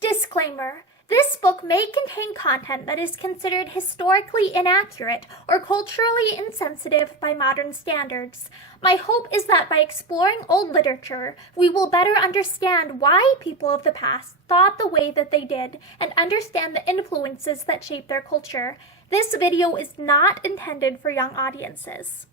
Disclaimer. This book may contain content that is considered historically inaccurate or culturally insensitive by modern standards. My hope is that by exploring old literature, we will better understand why people of the past thought the way that they did and understand the influences that shape their culture. This video is not intended for young audiences.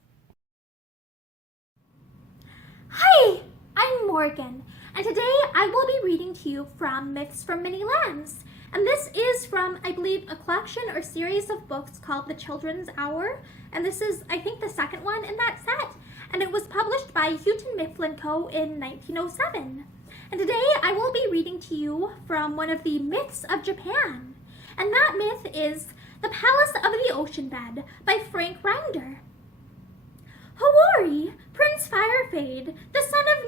Hi, I'm Morgan, and today I will be reading to you from Myths from Many Lands. And this is from, I believe, a collection or series of books called The Children's Hour. And this is, I think, the second one in that set. And it was published by Houghton Mifflin Co. in 1907. And today I will be reading to you from one of the myths of Japan. And that myth is The Palace of the Ocean Bed by Frank Rinder. Howari, Prince Firefade, the son of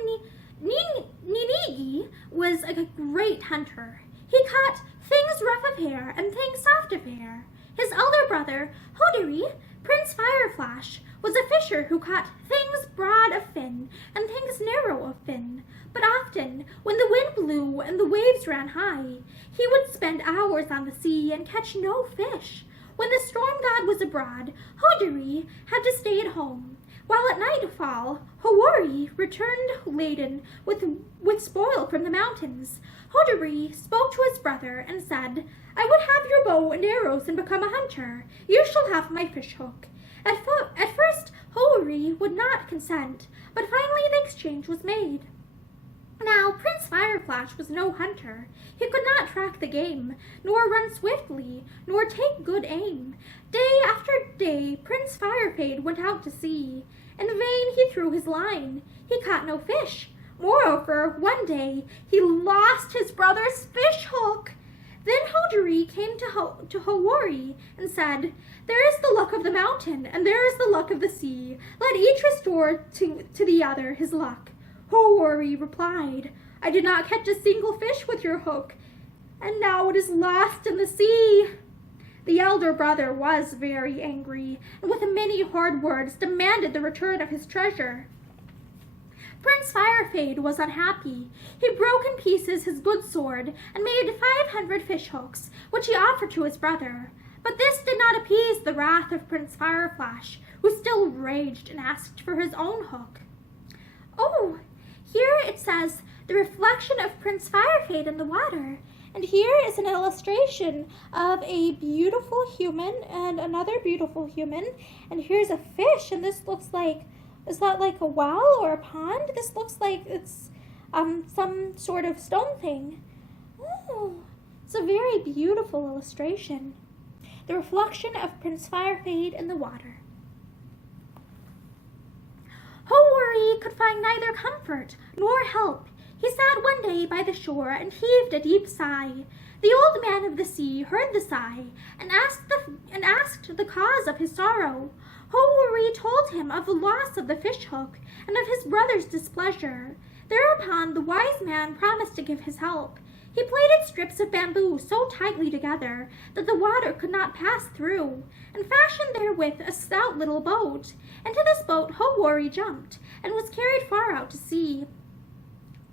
Ninigi, was a great hunter. He caught things rough of hair and things soft of hair. His elder brother, Hoderi, Prince Fireflash, was a fisher who caught things broad of fin and things narrow of fin. But often, when the wind blew and the waves ran high, he would spend hours on the sea and catch no fish. When the storm god was abroad, Hoderi had to stay at home, while at nightfall, Howari returned laden with spoil from the mountains. Hoderi spoke to his brother and said, "I would have your bow and arrows and become a hunter. You shall have my fish hook." At first, Howari would not consent, but finally the exchange was made. Now, Prince Fireflash was no hunter. He could not track the game, nor run swiftly, nor take good aim. Day after day, Prince Firefade went out to sea. In vain he threw his line. He caught no fish. Moreover, one day, he lost his brother's fish hook. Then Hoderi came to Howari and said, "There is the luck of the mountain, and there is the luck of the sea. Let each restore to the other his luck." Howari replied, "I did not catch a single fish with your hook, and now it is lost in the sea." The elder brother was very angry, and with many hard words demanded the return of his treasure. Prince Firefade was unhappy. He broke in pieces his good sword and made 500 fish hooks, which he offered to his brother. But this did not appease the wrath of Prince Fireflash, who still raged and asked for his own hook. Oh, here it says, "The reflection of Prince Firefade in the water." And here is an illustration of a beautiful human and another beautiful human. And here's a fish, and this looks like, is that like a well or a pond? This looks like it's some sort of stone thing. Oh, it's a very beautiful illustration. The reflection of Prince Firefade in the water. Howari could find neither comfort nor help. He sat one day by the shore and heaved a deep sigh. The old man of the sea heard the sigh and asked the cause of his sorrow. Howari told him of the loss of the fish hook and of his brother's displeasure. Thereupon the wise man promised to give his help. He plaited strips of bamboo so tightly together that the water could not pass through, and fashioned therewith a stout little boat. Into this boat Howari jumped, and was carried far out to sea.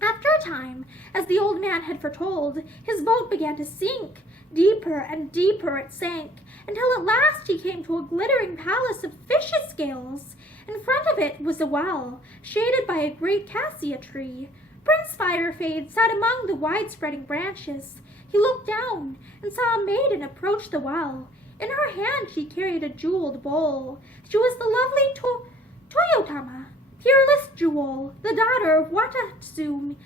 After a time, as the old man had foretold, his boat began to sink. Deeper and deeper it sank, until at last he came to a glittering palace of fishes' scales. In front of it was a well, shaded by a great cassia tree. Prince Firefade sat among the wide-spreading branches. He looked down and saw a maiden approach the well. In her hand she carried a jeweled bowl. She was the lovely Toyotama, Peerless Jewel, the daughter of Watatsumi,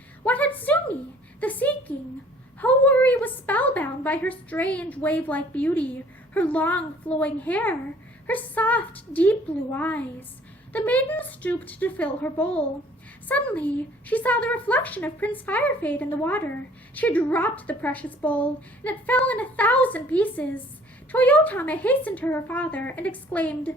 the Sea King. Howari was spellbound by her strange wave-like beauty, her long flowing hair, her soft, deep blue eyes. The maiden stooped to fill her bowl. Suddenly, she saw the reflection of Prince Firefade in the water. She dropped the precious bowl, and it fell in 1,000 pieces. Toyotama hastened to her father and exclaimed,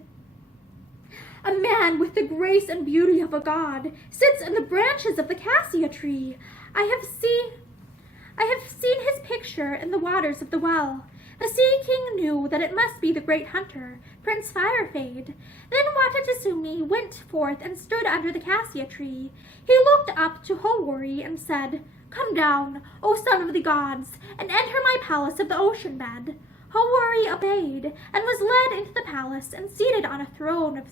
"A man with the grace and beauty of a god sits in the branches of the cassia tree. I have seen his picture in the waters of the well." The Sea King knew that it must be the great hunter, Prince Firefade. Then Watatsumi went forth and stood under the cassia tree. He looked up to Howari and said, "Come down, O son of the gods, and enter my palace of the ocean bed." Houari obeyed, and was led into the palace and seated on a throne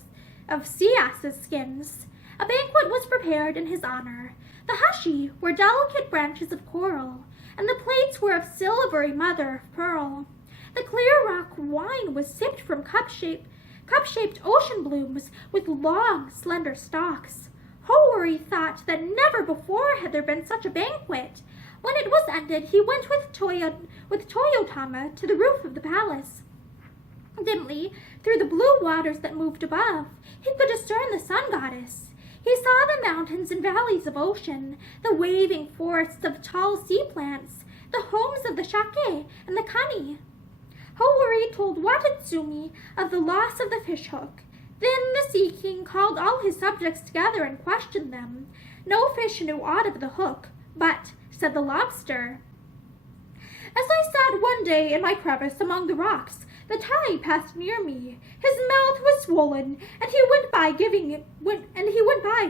of sea asses' skins. A banquet was prepared in his honor. The hashi were delicate branches of coral, and the plates were of silvery mother of pearl. The clear rock wine was sipped from cup-shaped ocean blooms with long, slender stalks. Houari thought that never before had there been such a banquet. When it was ended, he went with Toyotama to the roof of the palace. Dimly, through the blue waters that moved above, he could discern the sun goddess. He saw the mountains and valleys of ocean, the waving forests of tall sea plants, the homes of the shake and the kani. Houari told Watatsumi of the loss of the fishhook. Then the Sea King called all his subjects together and questioned them. No fish knew aught of the hook, but, said the lobster, "As I sat one day in my crevice among the rocks, the tide passed near me. His mouth was swollen, and he went by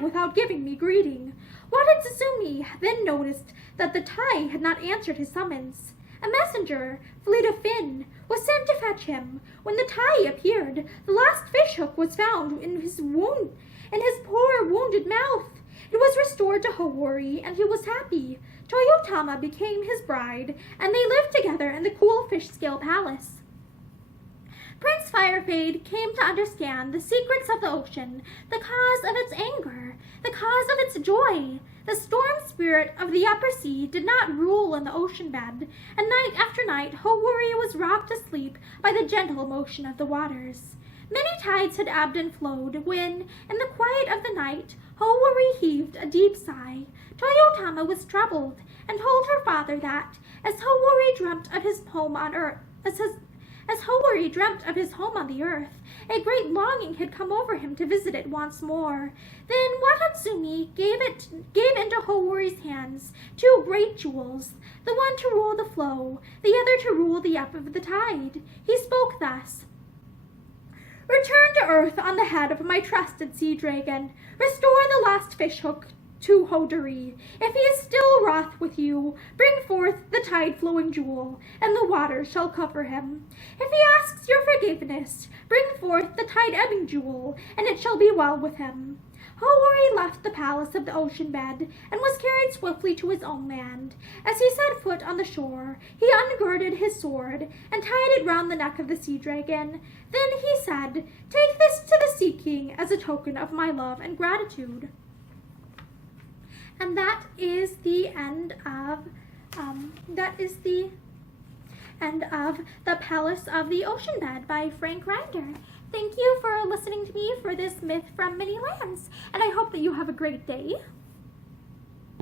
without giving me greeting." Watatsumi then noticed that the tide had not answered his summons. A messenger, fleet of fin, was sent to fetch him. When the Tai appeared, the last fishhook was found in his poor wounded mouth. It was restored to Houari, and he was happy. Toyotama became his bride, and they lived together in the cool fish scale palace. Prince Firefade came to understand the secrets of the ocean, the cause of its anger, the cause of its joy. The storm spirit of the upper sea did not rule in the ocean bed, and night after night Houari was rocked to sleep by the gentle motion of the waters. Many tides had ebbed and flowed when, in the quiet of the night, Houari heaved a deep sigh. Toyotama was troubled, and told her father that, as Houari dreamt of his home on the earth, a great longing had come over him to visit it once more. Then Watatsumi gave into Houari's hands 2 great jewels, the one to rule the flow, the other to rule the ebb of the tide. He spoke thus: "Return to earth on the head of my trusted sea dragon. Restore the lost fishhook to Houari. If he is still wroth with you, bring forth the tide-flowing jewel, and the waters shall cover him. If he asks your forgiveness, bring forth the tide-ebbing jewel, and it shall be well with him." Houari left the palace of the ocean bed, and was carried swiftly to his own land. As he set foot on the shore, he ungirded his sword, and tied it round the neck of the sea dragon. Then he said, "Take this to the Sea King as a token of my love and gratitude." And that is the end of The Palace of the Ocean Bed by Frank Rinder. Thank you for listening to me for this myth from many lands, and I hope that you have a great day.